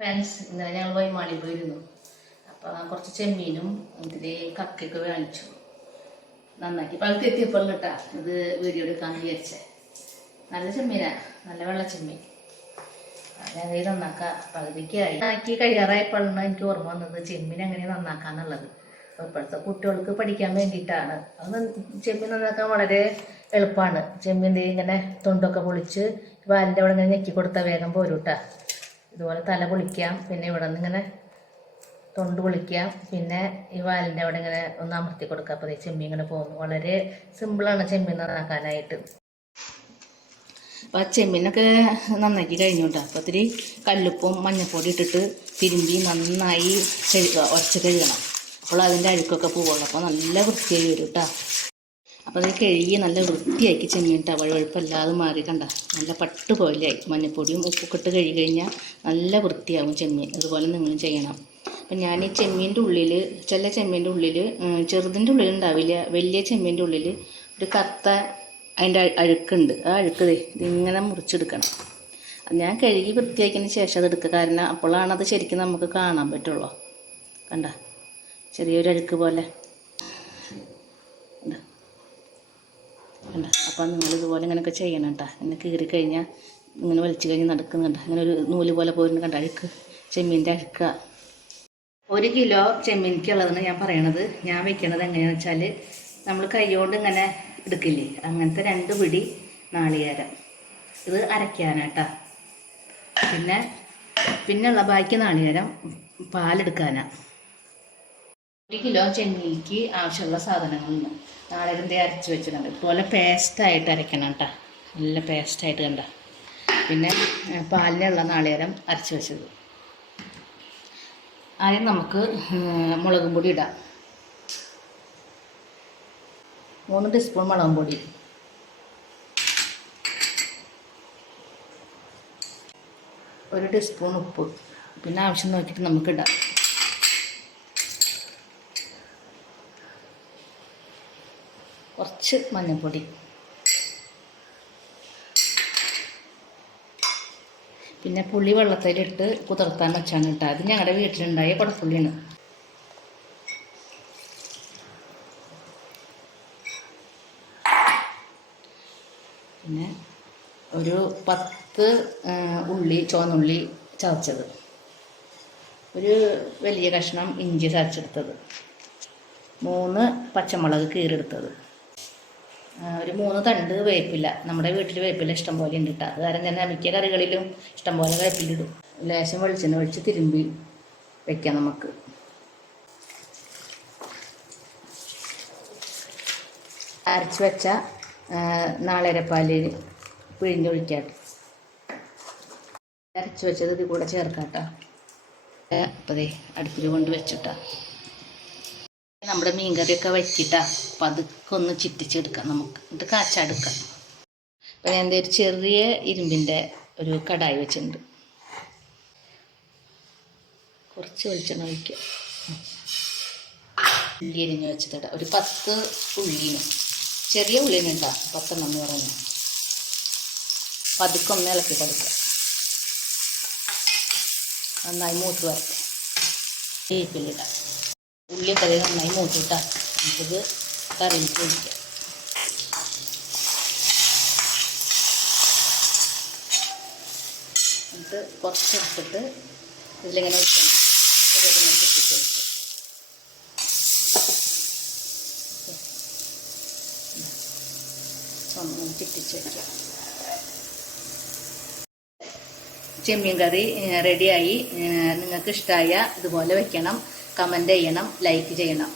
Friends ഇന്നലെ ഞങ്ങൾ വൈമാളി പോയിരുന്നു. അപ്പോൾ കുറച്ച് ചെമ്മീനും ഇതിൽ കക്കയൊക്കെ വാങ്ങിച്ചു. നന്നാക്കി. പകുതി എത്തിയപ്പോൾ കേട്ടാ ഇത് വീഡിയോ എടുക്കാൻ വിചാരിച്ചേ. നല്ല ചെമ്മീനാ. നല്ല വെള്ള ചെമ്മീൻ. ഞാൻ നന്നാക്കാം. പകുതിക്കായി നന്നാക്കി കഴിയാറായപ്പോഴാണ് എനിക്ക് ഓർമ്മ വന്നത് ചെമ്മീൻ എങ്ങനെ നന്നാക്കാന്നുള്ളത്. ഇപ്പോഴത്തെ കുട്ടികൾക്ക് പഠിക്കാൻ വേണ്ടിയിട്ടാണ്. അത് ചെമ്മീൻ നന്നാക്കാൻ വളരെ എളുപ്പമാണ് ചെമ്മീൻ ഇങ്ങനെ തൊണ്ടൊക്കെ പൊളിച്ച് വാലിന്റെ അവിടെ ഇങ്ങനെ ഞെക്കി കൊടുത്താൽ വേഗം പോരൂട്ടാ. ഇതുപോലെ തല പൊളിക്കാം പിന്നെ ഇവിടെ നിന്ന് ഇങ്ങനെ തൊണ്ട് പൊളിക്കാം പിന്നെ ഈ വാലിന്റെ അവിടെ ഇങ്ങനെ ഒന്ന് അമർത്തി കൊടുക്കുക. അപ്പോൾ ചെമ്മീൻ ഇങ്ങനെ പോകുന്നു. വളരെ സിമ്പിളാണ് ചെമ്മീൻ നന്നാക്കാനായിട്ട്. അപ്പോൾ ആ ചെമ്മീനൊക്കെ നന്നാക്കി കഴിഞ്ഞു കേട്ടോ. അപ്പോൾ ഇത്തിരി കല്ലുപ്പും മഞ്ഞൾപ്പൊടി ഇട്ടിട്ട് തിരുമ്പി നന്നായി കഴുകുക ഉരച്ച് കഴുകണം. അപ്പോൾ അതിന്റെ അഴുക്കൊക്കെ പോകുള്ളൂ അപ്പോൾ നല്ല വൃത്തിയായി വരും കേട്ടോ. അപ്പോൾ അത് കഴുകി നല്ല വൃത്തിയാക്കി ചെമ്മീൻ കേട്ടോ വഴുവഴുപ്പല്ലാതെ മാറി. കണ്ട നല്ല പട്ട് പോലെയായി. മഞ്ഞൾപ്പൊടിയും ഉപ്പൊക്കെ ഇട്ട് കഴുകി കഴിഞ്ഞാൽ നല്ല വൃത്തിയാകും ചെമ്മീൻ. അതുപോലെ നിങ്ങൾ ചെയ്യണം. അപ്പം ഞാൻ ഈ ചെമ്മീന്റെ ഉള്ളിൽ ചില ചെമ്മീന്റെ ഉള്ളിൽ ചെറുതിന്റെ ഉള്ളിൽ ഉണ്ടാവില്ല. വലിയ ചെമ്മീന്റെ ഉള്ളിൽ ഒരു കറുത്ത അതിന്റെ അഴുക്കുണ്ട്. ആ അഴുക്ക് ഇതിങ്ങനെ മുറിച്ചെടുക്കണം. ഞാൻ കഴുകി വൃത്തിയാക്കിയതിന് ശേഷം അത് എടുക്കുക. കാരണം അപ്പോഴാണ് അത് ശരിക്കും നമുക്ക് കാണാൻ പറ്റുള്ളൂ. കണ്ട ചെറിയൊരു അഴുക്ക് പോലെ കണ്ട കണ്ട അപ്പം നിങ്ങൾ ഇതുപോലെ ഇങ്ങനെയൊക്കെ ചെയ്യണം കേട്ടോ ഇങ്ങനെ കീറി കഴിഞ്ഞാൽ ഇങ്ങനെ വലിച്ചു കഴിഞ്ഞ് നടക്കുന്നുണ്ട്. അങ്ങനെ ഒരു നൂൽ പോലെ പോയിരുന്നു കണ്ട? അഴുക്ക് ചെമ്മീന്റെ അഴുക്ക. ഒരു കിലോ ചെമ്മീനിക്കുള്ളതെന്ന് ഞാൻ പറയണത്. ഞാൻ വെക്കണത് എങ്ങനെയാണെന്ന് വെച്ചാൽ നമ്മൾ കൈകൊണ്ട് ഇങ്ങനെ എടുക്കില്ലേ? അങ്ങനത്തെ രണ്ട് പിടി നാളികേരം. ഇത് അരയ്ക്കാനാട്ടാ പിന്നെ പിന്നെയുള്ള ബാക്കി നാളികേരം പാലെടുക്കാനാണ് ഒരു കിലോ ചെമ്മീനിക്ക് ആവശ്യമുള്ള സാധനങ്ങളുണ്ട്. നാളെ ദേ അരച്ച് വെച്ചിട്ടുണ്ട്. ഇതുപോലെ പേസ്റ്റായിട്ട് അരയ്ക്കണം കേട്ടോ. നല്ല പേസ്റ്റായിട്ട് കണ്ട. പിന്നെ പാലിലുള്ള നാളികേരം അരച്ച് വെച്ചത്. ആദ്യം നമുക്ക് മുളകും പൊടി ഇടാം. മൂന്ന് ടീസ്പൂൺ മുളകും പൊടി. ഒരു ടീസ്പൂൺ ഉപ്പ്. പിന്നെ ആവശ്യം നോക്കിയിട്ട് നമുക്ക് കുറച്ച് മഞ്ഞൾപ്പൊടി. പിന്നെ പുളി വെള്ളത്തിലിട്ട് കുതിർത്താൻ വെച്ചാണ് കേട്ടോ. അത് ഞങ്ങളുടെ വീട്ടിലുണ്ടായ കുടപ്പുള്ളിയാണ്. പിന്നെ ഒരു പത്ത് ഉള്ളി ചുവന്നുള്ളി ചതച്ചത്. ഒരു വലിയ കഷ്ണം ഇഞ്ചി ചതച്ചെടുത്തത്. മൂന്ന് പച്ചമുളക് കീറെടുത്തത് ഒരു മൂന്ന് തണ്ട് വേപ്പില്ല നമ്മുടെ വീട്ടിൽ വേപ്പില ഇഷ്ടം പോലെ ഉണ്ട് കേട്ടോ അത് കാരണം തന്നെ മിക്ക കറികളിലും ഇഷ്ടം പോലെ വേപ്പിലിടും ലേശം വെളിച്ചെണ്ണ ഒഴിച്ച് തിരുമ്പി വെക്കാം നമുക്ക്. അരച്ച് വെച്ച നാളരപ്പാൽ പിഴിഞ്ഞൊഴിക്കാം. അരച്ച് വെച്ചത് ഇത് കൂടെ ചേർക്കാട്ടോ അപ്പോൾ ദേ അടുപ്പിൽ കൊണ്ട് വെച്ചിട്ടാ നമ്മുടെ മീൻകറിയൊക്കെ വറ്റിട്ടാ അപ്പം അതൊക്കെ ഒന്ന് ചിറ്റിച്ചെടുക്കാം നമുക്ക്. എന്നിട്ട് കാച്ചെടുക്കാം. അപ്പം ഞാൻ ഒരു ചെറിയ ഇരുമ്പിന്റെ ഒരു കടായി വെച്ചിട്ടുണ്ട്. കുറച്ച് വെളിച്ചെണ്ണ ഒഴിക്കുക. ഉള്ളി അരിഞ്ഞ് വെച്ചതിടാം ഒരു പത്ത് ഉള്ളിന്. ചെറിയ ഉള്ളിനുണ്ടാ പത്തെണ്ണം എന്ന് പറഞ്ഞു പതുക്കെ ഒന്ന് ഇളക്കി കൊടുക്കുക നന്നായി മൂത്ത് വരട്ടെ. വേപ്പിലിടാം ഉള്ളിയൊക്കെ കറി നന്നായി മൂത്തിട്ടാ. നമുക്കിത് കറിയിലേക്ക് ഒഴിക്കാം. എന്നിട്ട് ഇതിലിങ്ങനെ ഒഴിക്കണം. ഇതിലിങ്ങനെ ചെമ്മീൻ കറി റെഡിയായി. നിങ്ങൾക്ക് ഇഷ്ടമായ ഇതുപോലെ വെക്കണം. കമന്റ് ചെയ്യണം ലൈക്ക് ചെയ്യണം.